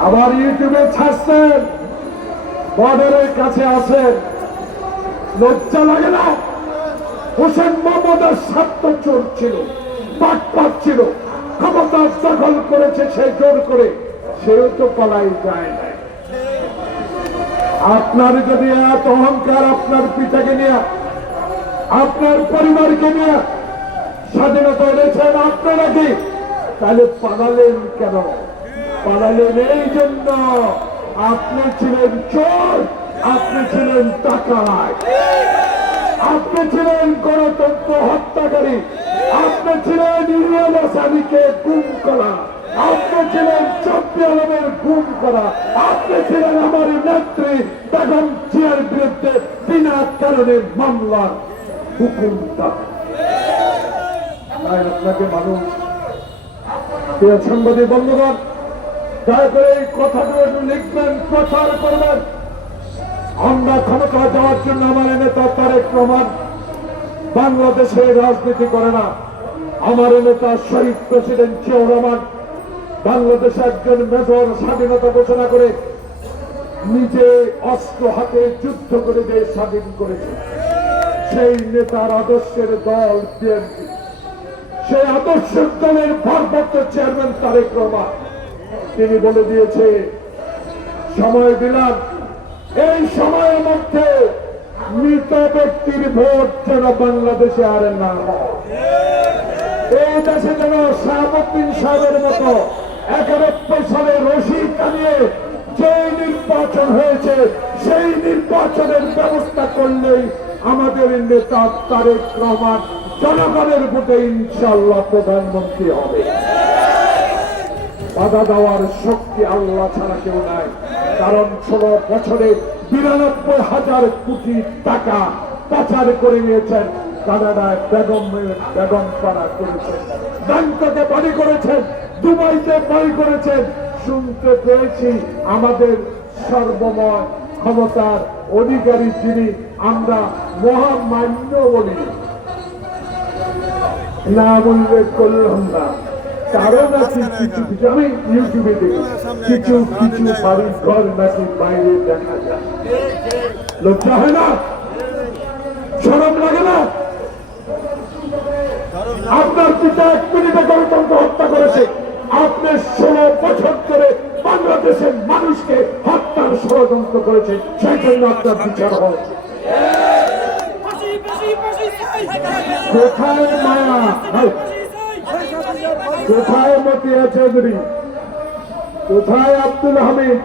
আবার ইউটিউবে ছাড়ছেন। বর্ডারের কাছে আছেন। লজ্জা লাগে না? হোসেন মোহাম্মদের স্বার্থ চোর ছিল ছিল। ক্ষমতা দখল করেছে সে জোর করে। সেও তো পালাই যায় না আপনার যদি এত অহংকার আপনার পিতাকে নিয়ে, আপনার পরিবারকে নিয়ে স্বাধীনতা এনেছেন আপনারা কি তাহলে পালালেন কেন? পালালেন এই জন্য আপনি ছিলেন চোর, আপনি ছিলেন টাকায়। আপনি ছিলেন গণতন্ত্র হত্যাকারী, আপনি ছিলেন ইউএন আসামিকে গুম করা। আপনি ছিলেন চব্বি আলমের গুম করা। আপনি ছিলেন আমার নেত্রী বেগম জিয়ার বিরুদ্ধে বিনা কারণে মামলা। হুকুমটা। তাই আপনাকে মানুষ সাংবাদিক বন্ধুগণ, দয়া করে এই কথাগুলো একটু লিখবেন, প্রচার করবেন। আমরা ক্ষমতা যাওয়ার জন্য আমার নেতা তারেক রহমান বাংলাদেশে রাজনীতি করে না। আমার নেতা শহীদ প্রেসিডেন্ট জিয়াউর রহমান বাংলাদেশে একজন মেজর স্বাধীনতা ঘোষণা করে নিজে অস্ত্র হাতে যুদ্ধ করে দেশ স্বাধীন করেছে। সেই নেতার আদর্শের দল বিএনপি। সেই আদর্শের দলের ভারপ্রাপ্ত চেয়ারম্যান তারেক রহমান। তিনি বলে দিয়েছে, সময় দিলাম। এই সময়ের মধ্যে মৃত ব্যক্তির ভোট যেন বাংলাদেশে আর না। এই দেশে যেন শাহাবুদ্দিন সাহেবের মতো নির্বাচনের ব্যবস্থা করলেই আমাদের নেতা তারেক রহমান জনগণের ভোটে ইনশাল্লাহ প্রধানমন্ত্রী হবে। বাধা দেওয়ার শক্তি আল্লাহ ছাড়া কেউ নাই। কারণ ষোলো বছরে বিরানব্বই হাজার কোটি টাকা পাচার করে নিয়েছেন কানাডায় বেগম বেগম পাড়া করেছেন। ব্যাংককে বাড়ি করেছেন, দুবাইতে বাড়ি করেছেন। শুনতে পেয়েছি আমাদের সর্বময় ক্ষমতার অধিকারী যিনি, আমরা মহামান্য বলি। নাম উল্লেখ করলাম না কারণ আছে কিছু কিছু, আমি ইউটিউবে দেখি। কিছু কিছু বাড়ির ঘর নাকি বাইরে দেখা যায়। লজ্জা হয় না? সরম লাগে না? আপনার পিতা এক মিনিটে গণতন্ত্র হত্যা করেছে। আপনি ষোলো বছর ধরে বাংলাদেশের মানুষকে হত্যার ষড়যন্ত্র করেছে সেই জন্য আপনার বিচার হোক কোথায় মায়া? কোথায় মতিয়া চৌধুরী কোথায় আব্দুল হামিদ?